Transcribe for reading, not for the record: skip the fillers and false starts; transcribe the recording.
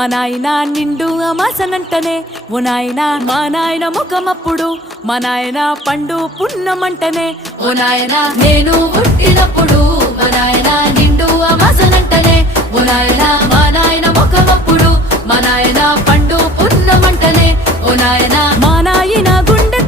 మా నాయన నిండు అమాసనంటనే ఓ నాయన మా నాయన ముఖమప్పుడు మా నాయన పండు పున్నమంటనే ఓ నాయన నేను పుట్టినప్పుడు మా నాయన నిండు అమాసనంటనే ఓ నాయన మా నాయన ముఖమప్పుడు మా నాయన పండు పున్నమంటనే ఓ నాయన మా నాయన గుండె